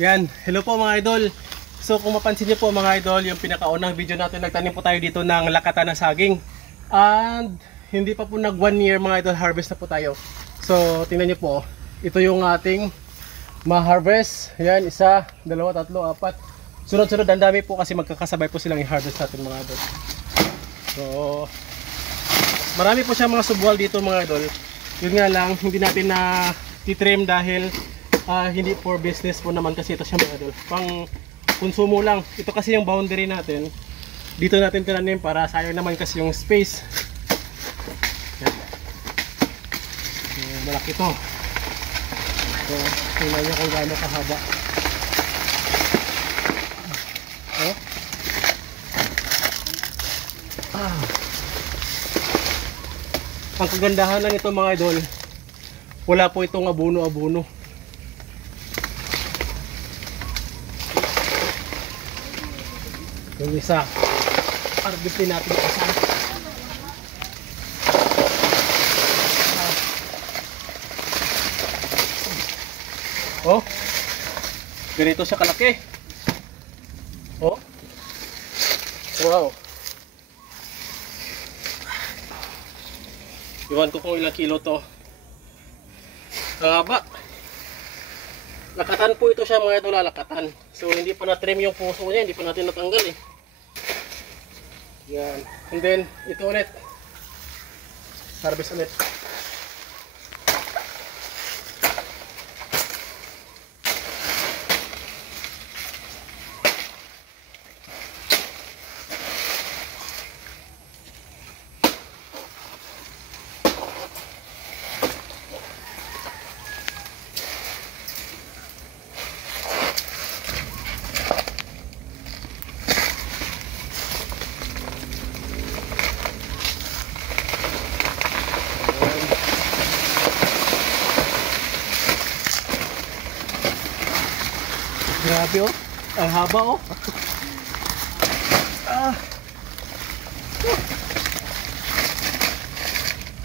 Yan, hello po mga idol. So kung mapansin niyo po mga idol, yung pinakaunang video natin, nagtanim po tayo dito ng lakatan na saging. And hindi pa po nag 1 year mga idol, harvest na po tayo. So tingnan niyo po, ito yung ating ma-harvest. Yan, isa, dalawa, tatlo, apat. Sunod-sunod, ang dami po kasi magkakasabay po silang i-harvest natin mga idol. So marami po siya mga subwal dito mga idol. Yun nga lang, hindi natin na titrim dahil hindi for business po naman kasi ito siya mga idol. Pang konsumo lang. Ito kasi yung boundary natin. Dito natin tinanim para sayang naman kasi yung space. Yan. So, malaki to. So, tingnan nyo kung gaano kahaba. Oh. Ang kagandahan lang ito mga idol, wala po itong abuno-abuno. Yung isa, harvestin natin yung isa. Oh, ganito siya kalaki. Oh, wow. Iwan ko kung ilang kilo to. Haba. Lakatan po ito siya mga idol, lakatan. So hindi pa na-trim yung puso niya, hindi pa natin natanggal eh. Yan. And then ito ulit. Harvest ulit. Grabe oh, ang haba oh.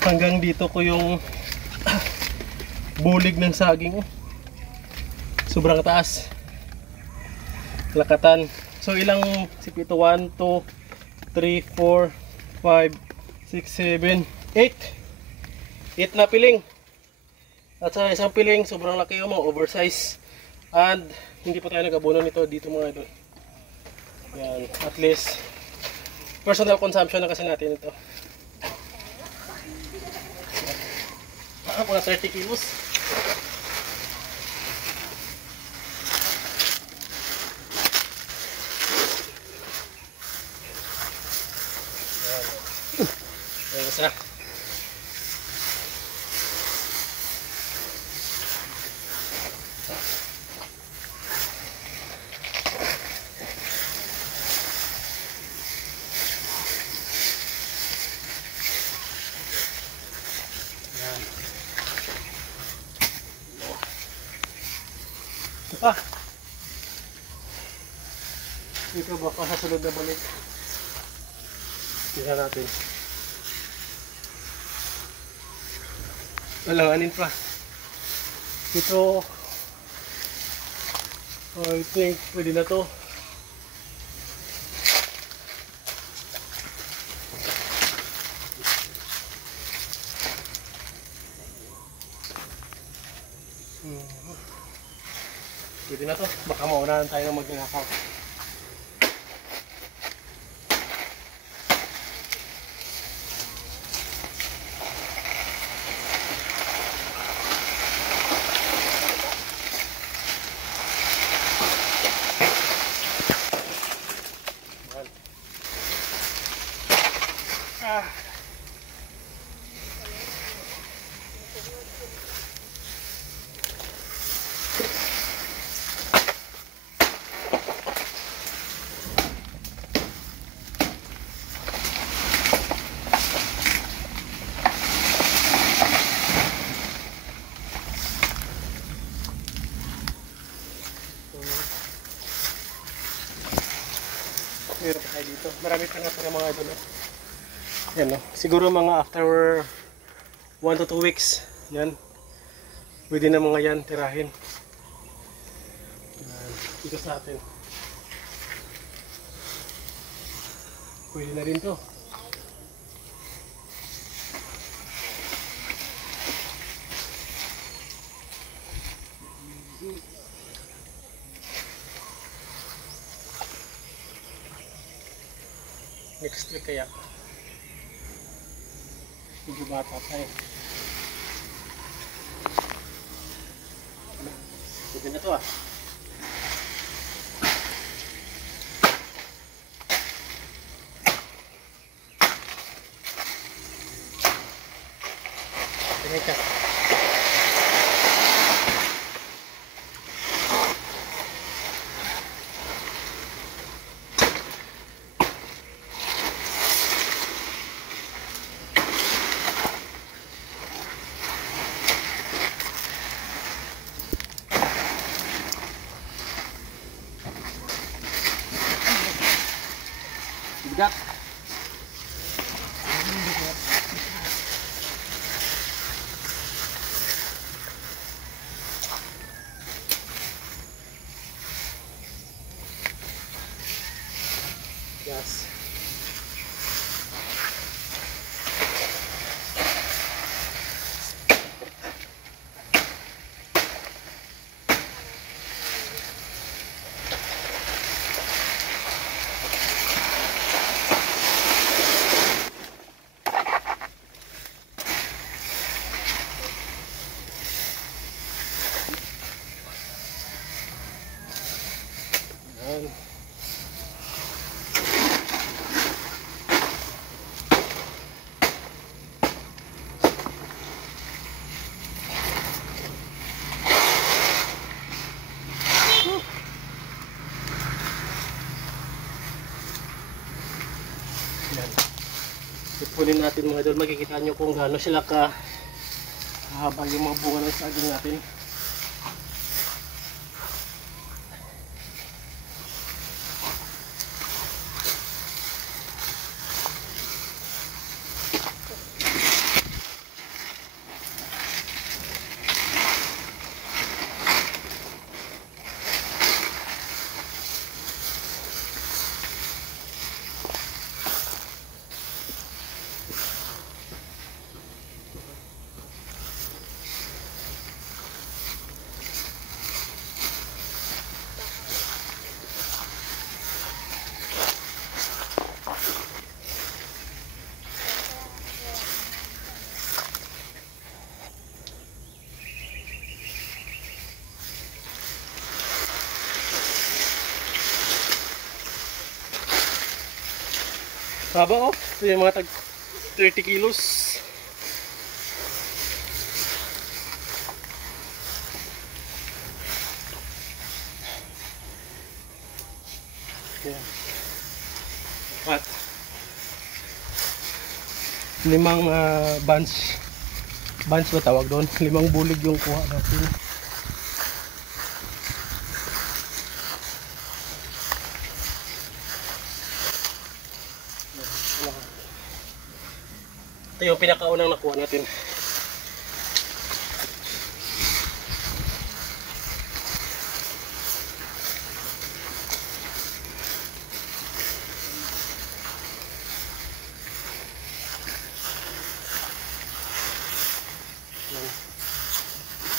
Hanggang dito ko yung bulig ng saging oh. Sobrang taas. Lakatan. So ilang sip ito? 1, 2, 3, 4, 5, 6, 7, 8. 8 na piling. At sa isang piling, sobrang laki yung mga oversize. And hindi pa tayo nag-abono nito dito mga idol. Yan, at least personal consumption na kasi natin ito. Baka po na 30 kilos. Yan. Yan isa. Ito baka sa sunod na balik. Tingnan natin. Alanganin pa. Ito I think pwede na to. Pwede na to. Baka maunahan tayo ng magnanakaw. Meron pa tayo dito. Marami pa nga para mga idol. Yan no. Siguro mga after 1 to 2 weeks. Yan. Pwede na mga yan tirahin. Yan. Dito sa atin. Pwede na rin to. Next week kaya. Medyo bata pa eh. Pwede na to ah. Teka. Bigat. Yes. Yan. Yan. Ipunin natin mga idol, makikita nyo kung gaano sila ka haba yung mga bunga ng saging natin. Haba oh, ito yung mga tag 30 kilos. Yan. At 5 bunch ba tawag doon? 5 bulig yung kuha natin. Ito yung pinakaunang nakuha natin.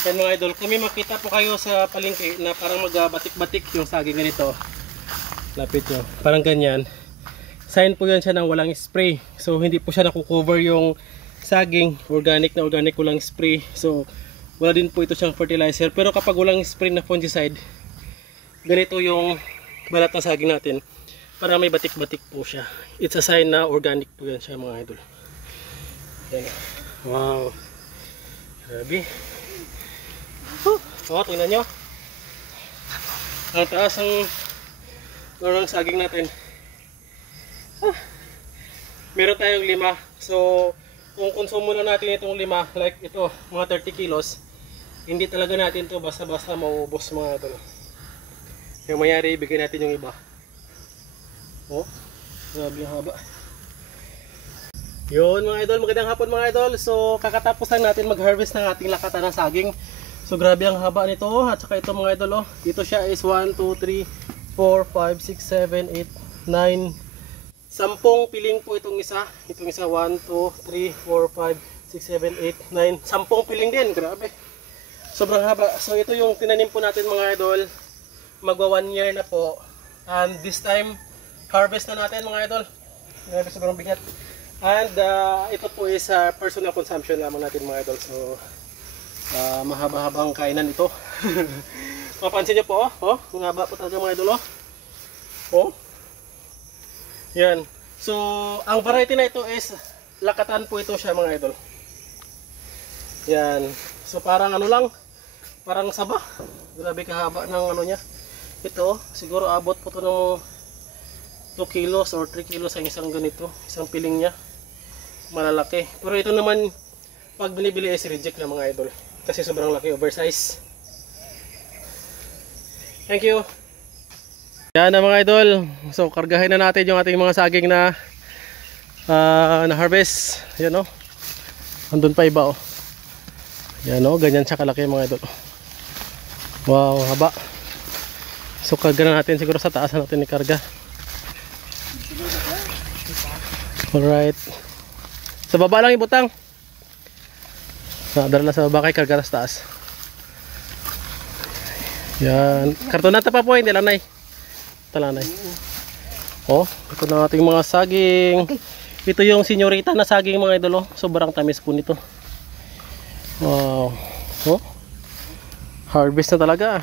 Yan mga idol, kung may makita po kayo sa palengke na parang magbatik-batik yung saging ganito, lapit nyo, parang ganyan, sign po yan siya ng walang spray. So hindi po siya nakukover yung saging, organic na organic, walang spray. So wala din po ito siyang fertilizer. Pero kapag walang spray na fungicide, ganito yung balat ng saging natin, parang may batik-batik po siya. It's a sign na organic po yan siya mga idol. Yan. Wow, grabe. Oh, tingnan nyo. Ang taas ng saging natin. Meron tayong 5. So, kung konsumo lang natin itong 5, like ito, mga 30 kilos, hindi talaga natin ito basta-basta mauubos mga ito. Yung mayari, ibigay natin yung iba. Oh, grabe yung haba. Yun mga idol, magandang hapon mga idol. So, kakatapos lang natin mag-harvest ng ating lakatan ng saging. So grabe ang haba nito, at saka ito mga idol, dito siya is 1, 2, 3, 4, 5, 6, 7, 8, 9, 10 piling po itong isa. Itong isa 1, 2, 3, 4, 5, 6, 7, 8, 9, 10 piling din, grabe. Sobrang haba. So ito yung tinanim po natin mga idol, magwa 1 year na po. And this time, harvest na natin mga idol. Grabe, sobrang bigat. And ito po is personal consumption lamang natin mga idol. So mahaba-habang kainan ito. Mapansin nyo po, ang haba po talaga mga idol. Yan. So ang variety na ito is lakatan po ito siya mga idol. Yan. So parang ano lang, parang saba. Grabe kahaba ng ano niya. Ito siguro abot po ito ng 2 kilos or 3 kilos ang isang ganito, isang piling niya. Malalaki. Pero ito naman pag binibili is reject na mga idol. Kasi sobrang laki, oversize. Thank you. Yan na mga idol. So kargahin na natin yung ating mga saging na harvest. Yan o. Andun pa iba o. Yan o, ganyan siya kalaki mga idol. Wow, haba. So karga na natin siguro sa taas natin ikarga. Alright. Sa baba lang ibutang. Nadala sa baba kay karga sa taas. Yan. Kartonata pa po, hindi lang nay. Talanay. Ito na ating mga saging. Ito yung senyorita na saging mga idol. Sobrang tamis po nito. Wow. Harvest na talaga.